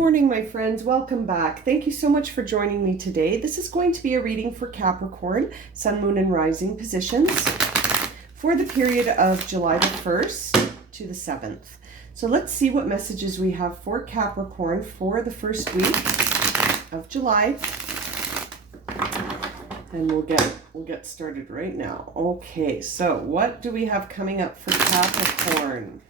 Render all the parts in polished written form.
morning, my friends. Welcome back. Thank you so much for joining me today. This is going to be a reading for Capricorn, Sun, Moon, and Rising positions for the period of July the 1st to the 7th. So let's see what messages we have for Capricorn for the first week of July. And we'll get started right now. Okay, so what do we have coming up for Capricorn?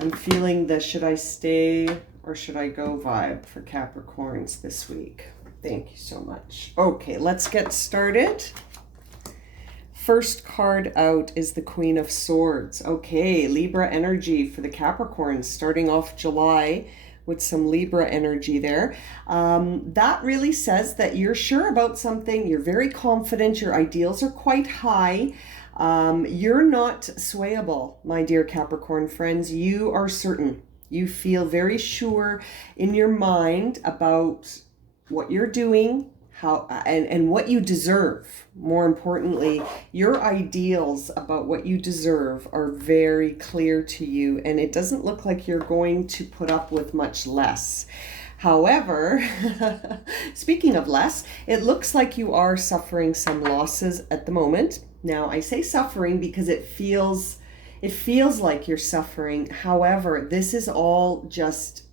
I'm feeling the should I stay or should I go vibe for Capricorns this week. Thank you so much. Okay, let's get started. First card out is the Queen of Swords. Okay, Libra energy for the Capricorns, starting off July with some Libra energy there. That really says that you're sure about something. You're very confident. Your ideals are quite high. You're not swayable, my dear Capricorn friends. You are certain. You feel very sure in your mind about what you're doing, how and what you deserve. More importantly, your ideals about what you deserve are very clear to you, and it doesn't look like you're going to put up with much less. However, speaking of less, it looks like you are suffering some losses at the moment. Now, I say suffering because it feels like you're suffering. However, this is all just,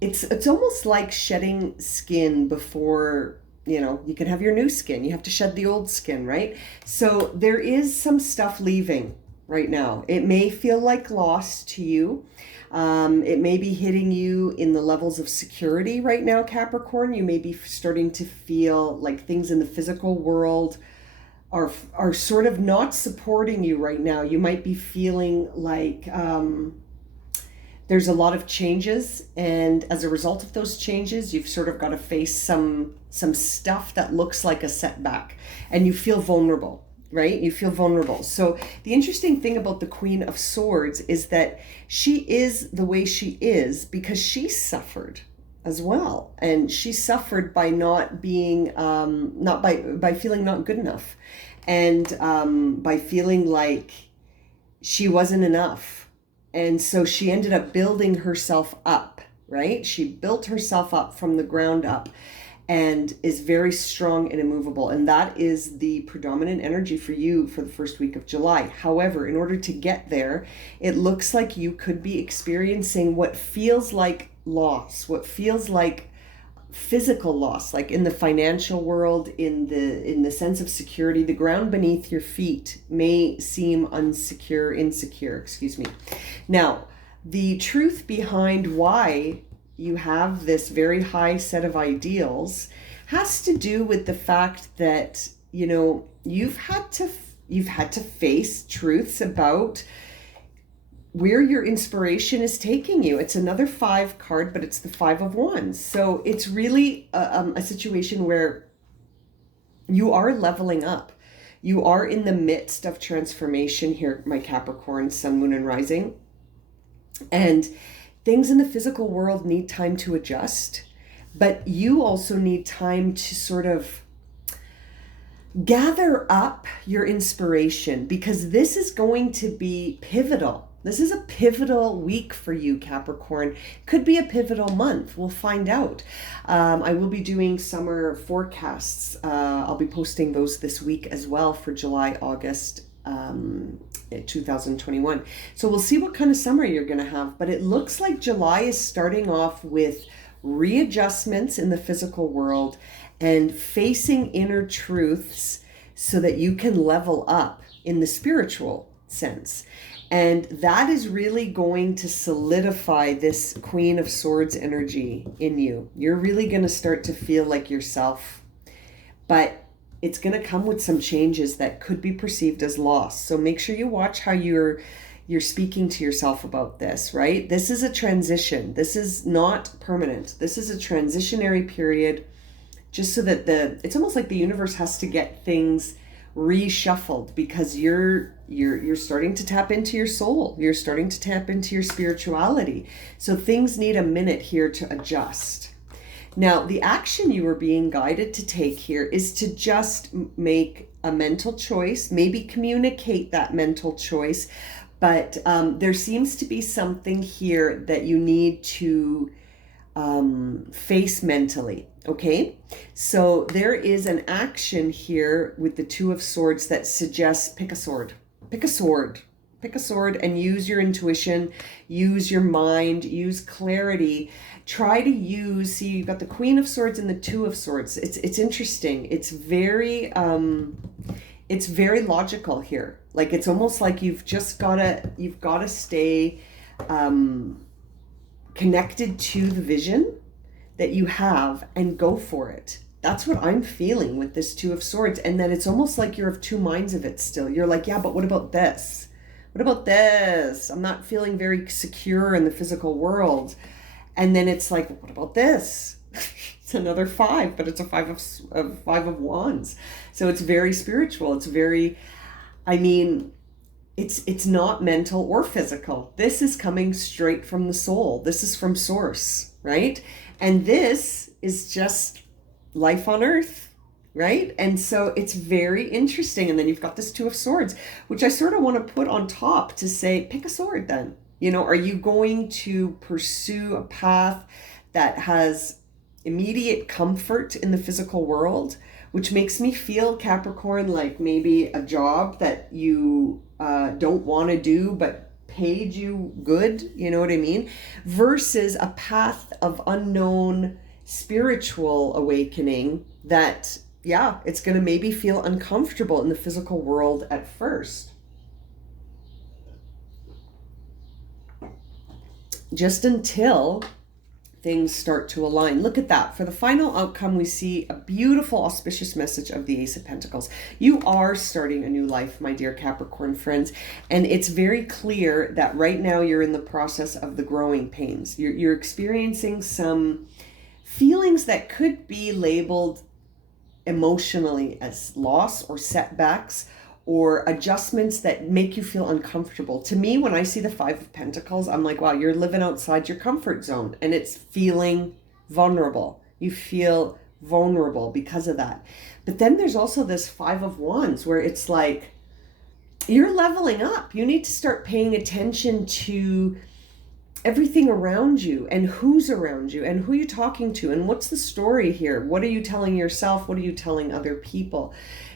it's almost like shedding skin before, you can have your new skin. You have to shed the old skin, right? So there is some stuff leaving right now. It may feel like loss to you. It may be hitting you in the levels of security right now, Capricorn. You may be starting to feel like things in the physical world are sort of not supporting you right now. You might be feeling like there's a lot of changes, and as a result of those changes, you've sort of got to face some stuff that looks like a setback, and you feel vulnerable, right? You feel vulnerable. So the interesting thing about the Queen of Swords is that she is the way she is because she suffered as well, and she suffered by not being by feeling not good enough, and by feeling like she wasn't enough. And so she ended up building herself up, right? She built herself up from the ground up and is very strong and immovable, and that is the predominant energy for you for the first week of July. However, in order to get there, it looks like you could be experiencing what feels like loss, what feels like physical loss, like in the financial world, in the sense of security. The ground beneath your feet may seem insecure. Now, the truth behind why you have this very high set of ideals has to do with the fact that you've had to face truths about where your inspiration is taking you. It's another 5 card, but it's the 5 of Wands. So it's really a situation where you are leveling up. You are in the midst of transformation here, my Capricorn, Sun, Moon, and Rising. And things in the physical world need time to adjust, but you also need time to sort of gather up your inspiration, because this is going to be pivotal. This is a pivotal week for you, Capricorn. Could be a pivotal month. We'll find out. I will be doing summer forecasts. I'll be posting those this week as well for July, August 2021. So we'll see what kind of summer you're going to have. But it looks like July is starting off with readjustments in the physical world and facing inner truths so that you can level up in the spiritual sense. And that is really going to solidify this Queen of Swords energy in you. You're really going to start to feel like yourself, but it's going to come with some changes that could be perceived as loss. So make sure you watch how you're speaking to yourself about this, right? This is a transition. This is not permanent. This is a transitionary period, just so that it's almost like the universe has to get things reshuffled, because you're starting to tap into your soul. You're starting to tap into your spirituality. So things need a minute here to adjust. Now, the action you are being guided to take here is to just make a mental choice, maybe communicate that mental choice, But there seems to be something here that you need to face mentally. Okay, so there is an action here with the Two of Swords that suggests pick a sword, pick a sword, pick a sword, and use your intuition, use your mind, use clarity. Try to use, see, you've got the Queen of Swords and the Two of Swords. It's interesting. It's very logical here. Like, it's almost like you've got to stay connected to the vision that you have and go for it. That's what I'm feeling with this Two of Swords. And then it's almost like you're of two minds of it still. You're like, yeah, but what about this? What about this? I'm not feeling very secure in the physical world. And then it's like, what about this? It's another 5, but it's a five of wands. So it's very spiritual. It's very, I mean, it's not mental or physical. This is coming straight from the soul. This is from source, right? And this is just life on earth, right? And so it's very interesting. And then you've got this Two of Swords, which I sort of want to put on top to say, pick a sword then. You know, are you going to pursue a path that has immediate comfort in the physical world, which makes me feel, Capricorn, like maybe a job that you don't want to do, but paid you good, you know what I mean? Versus a path of unknown spiritual awakening that, yeah, it's going to maybe feel uncomfortable in the physical world at first. Just until things start to align. Look at that. For the final outcome, we see a beautiful, auspicious message of the Ace of Pentacles. You are starting a new life, my dear Capricorn friends. And it's very clear that right now you're in the process of the growing pains. You're experiencing some feelings that could be labeled emotionally as loss or setbacks, or adjustments that make you feel uncomfortable. To me, when I see the Five of Pentacles, I'm like, wow, you're living outside your comfort zone, and it's feeling vulnerable. You feel vulnerable because of that. But then there's also this Five of Wands where it's like, you're leveling up. You need to start paying attention to everything around you and who's around you and who you're talking to and what's the story here. What are you telling yourself? What are you telling other people?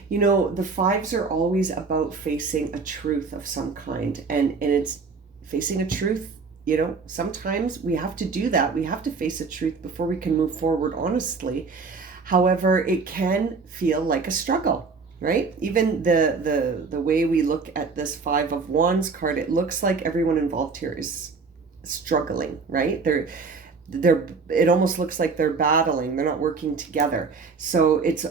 You know, the fives are always about facing a truth of some kind, and it's facing a truth. You know, sometimes we have to do that. We have to face a truth before we can move forward honestly. However, it can feel like a struggle, right? Even the way we look at this Five of Wands card, it looks like everyone involved here is struggling, right? It almost looks like they're battling. They're not working together. So it's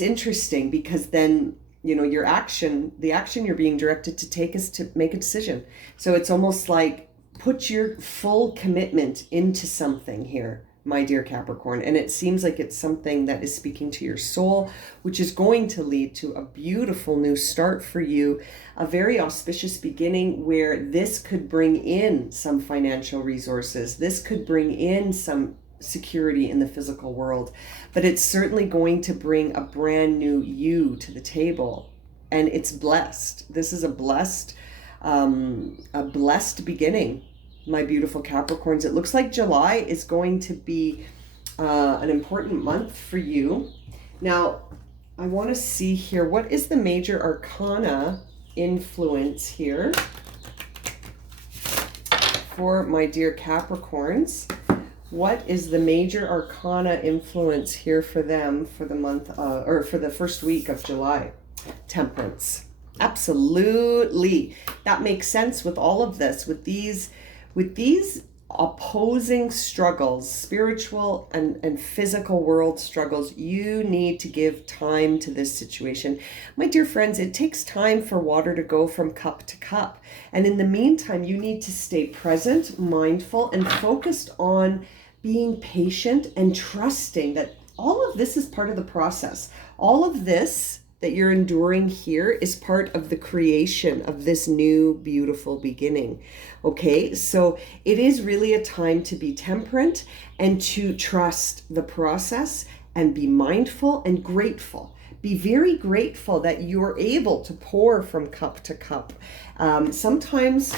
interesting, because then, you know, the action you're being directed to take is to make a decision. So it's almost like put your full commitment into something here, my dear Capricorn. And it seems like it's something that is speaking to your soul, which is going to lead to a beautiful new start for you, a very auspicious beginning where this could bring in some financial resources. This could bring in some security in the physical world, but it's certainly going to bring a brand new you to the table. And it's blessed. This is a blessed beginning, my beautiful Capricorns. It looks like July is going to be an important month for you. Now, I want to see here, what is the major arcana influence here for my dear Capricorns? What is the major arcana influence here for them for the month or for the first week of July? Temperance. Absolutely. That makes sense with all of this, with these opposing struggles, spiritual and physical world struggles. You need to give time to this situation. My dear friends, it takes time for water to go from cup to cup. And in the meantime, you need to stay present, mindful, and focused on being patient and trusting that all of this is part of the process. All of this that you're enduring here is part of the creation of this new beautiful beginning. Okay, so it is really a time to be temperate and to trust the process and be mindful and grateful, be very grateful that you're able to pour from cup to cup. Sometimes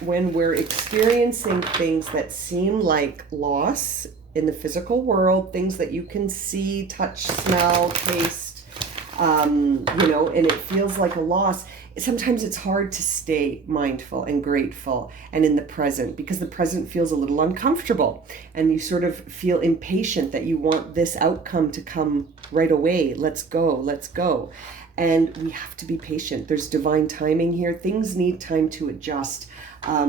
when we're experiencing things that seem like loss in the physical world, things that you can see, touch, smell, taste, and it feels like a loss, sometimes it's hard to stay mindful and grateful and in the present, because the present feels a little uncomfortable and you sort of feel impatient that you want this outcome to come right away. Let's go. And we have to be patient. There's divine timing here. Things need time to adjust. I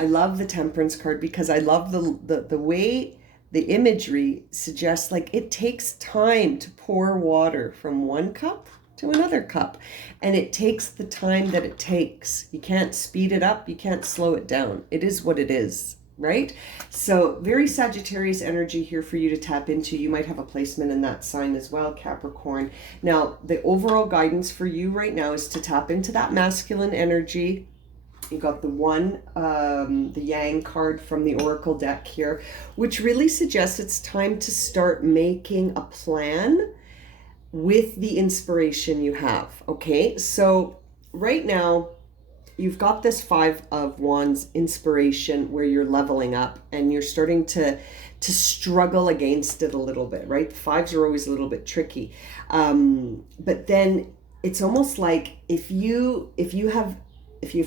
love the Temperance card because I love the way the imagery suggests, like, it takes time to pour water from one cup to another cup, and it takes the time that it takes. You can't speed it up, you can't slow it down. It is what it is, right? So very Sagittarius energy here for you to tap into. You might have a placement in that sign as well, Capricorn. Now, the overall guidance for you right now is to tap into that masculine energy. You got the Yang card from the Oracle deck here, which really suggests it's time to start making a plan with the inspiration you have. Okay, so right now you've got this Five of Wands inspiration where you're leveling up and you're starting to struggle against it a little bit, right? The fives are always a little bit tricky, but then it's almost like if you've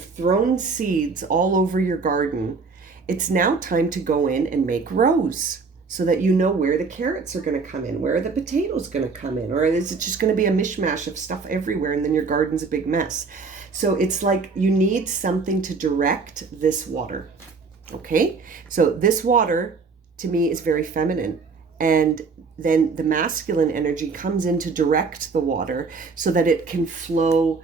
thrown seeds all over your garden, it's now time to go in and make rows, so that you know where the carrots are going to come in, where are the potatoes going to come in, or is it just going to be a mishmash of stuff everywhere and then your garden's a big mess? So it's like you need something to direct this water, okay? So this water, to me, is very feminine. And then the masculine energy comes in to direct the water so that it can flow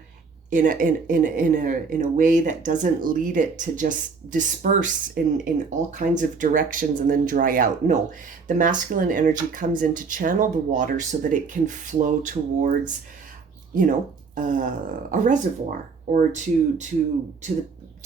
in a way that doesn't lead it to just disperse in all kinds of directions and then dry out. No, the masculine energy comes in to channel the water so that it can flow towards, a reservoir, or to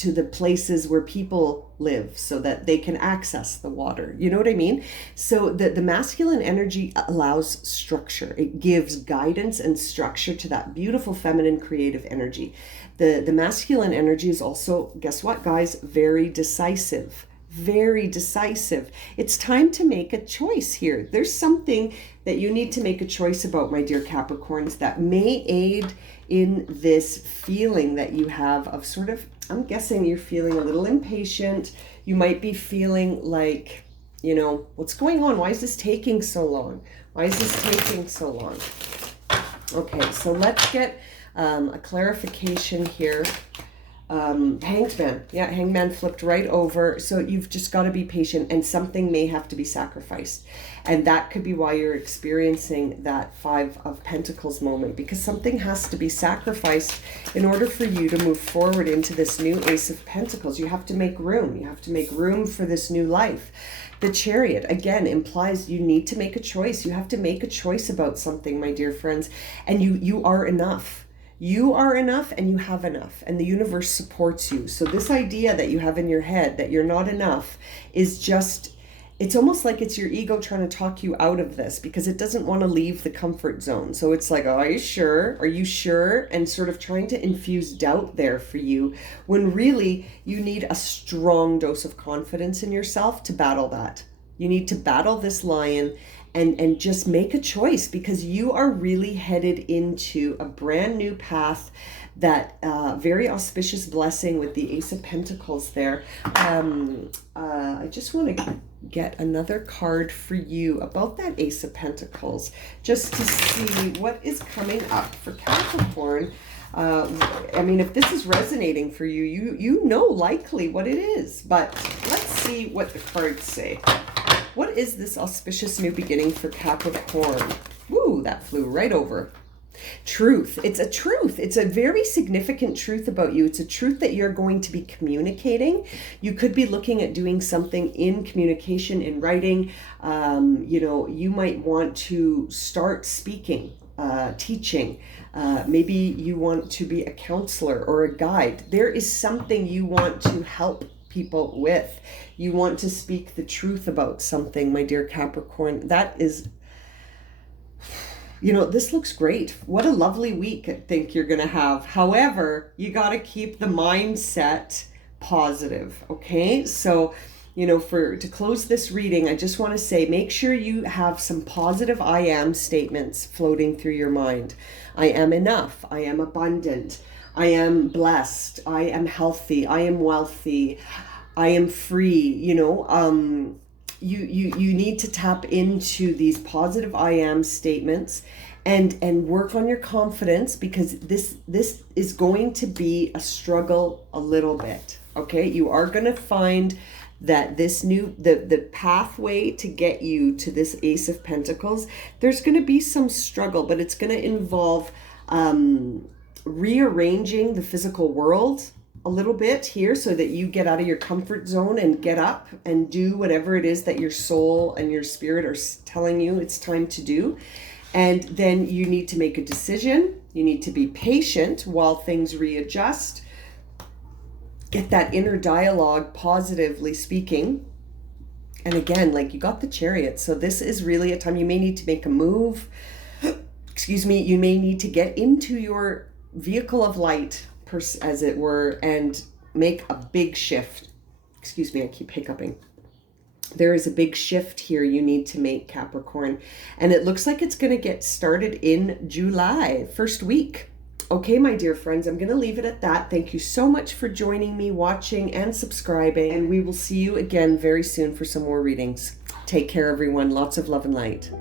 the places where people live so that they can access the water. You know what I mean? So the masculine energy allows structure. It gives guidance and structure to that beautiful feminine creative energy. The masculine energy is also, guess what, guys? Very decisive. Very decisive. It's time to make a choice here. There's something that you need to make a choice about, my dear Capricorns, that may aid in this feeling that you have of sort of, I'm guessing you're feeling a little impatient. You might be feeling like, what's going on? Why is this taking so long? Okay, so let's get a clarification here. Hanged Man. Yeah, Hanged Man flipped right over. So you've just got to be patient, and something may have to be sacrificed. And that could be why you're experiencing that Five of Pentacles moment, because something has to be sacrificed in order for you to move forward into this new Ace of Pentacles. You have to make room. You have to make room for this new life. The Chariot, again, implies you need to make a choice. You have to make a choice about something, my dear friends. And you are enough. You are enough, and you have enough, and the universe supports you. So this idea that you have in your head that you're not enough is just, it's almost like it's your ego trying to talk you out of this, because it doesn't want to leave the comfort zone. So it's like, oh, are you sure? Are you sure? And sort of trying to infuse doubt there for you, when really you need a strong dose of confidence in yourself to battle that. You need to battle this lion and just make a choice, because you are really headed into a brand new path, that very auspicious blessing with the Ace of Pentacles there. I just want to get another card for you about that Ace of Pentacles, just to see what is coming up for Capricorn. I mean, if this is resonating for you, you know likely what it is, but let's see what the cards say. What is this auspicious new beginning for Capricorn? Woo, that flew right over. Truth. It's a truth. It's a very significant truth about you. It's a truth that you're going to be communicating. You could be looking at doing something in communication, in writing. You might want to start speaking, teaching. Maybe you want to be a counselor or a guide. There is something you want to help people with. You want to speak the truth about something, my dear Capricorn. That is, You know, this looks great. What a lovely week I think you're going to have. However, you got to keep the mindset positive, okay? So, you know, to close this reading, I just want to say, make sure you have some positive I am statements floating through your mind. I am enough. I am abundant. I am blessed. I am healthy. I am wealthy. I am free. You know, you need to tap into these positive I am statements and work on your confidence, because this is going to be a struggle a little bit. Okay, you are going to find that this the pathway to get you to this Ace of Pentacles, there's going to be some struggle, but it's going to involve rearranging the physical world a little bit here so that you get out of your comfort zone and get up and do whatever it is that your soul and your spirit are telling you it's time to do. And then you need to make a decision. You need to be patient while things readjust. Get that inner dialogue, positively speaking. And again, like, you got the Chariot. So this is really a time you may need to make a move. Excuse me. You may need to get into your vehicle of light, as it were, and make a big shift. Excuse me, I keep hiccuping. There is a big shift here you need to make, Capricorn. And it looks like it's going to get started in July, first week. Okay, my dear friends, I'm going to leave it at that. Thank you so much for joining me, watching, and subscribing. And we will see you again very soon for some more readings. Take care, everyone. Lots of love and light.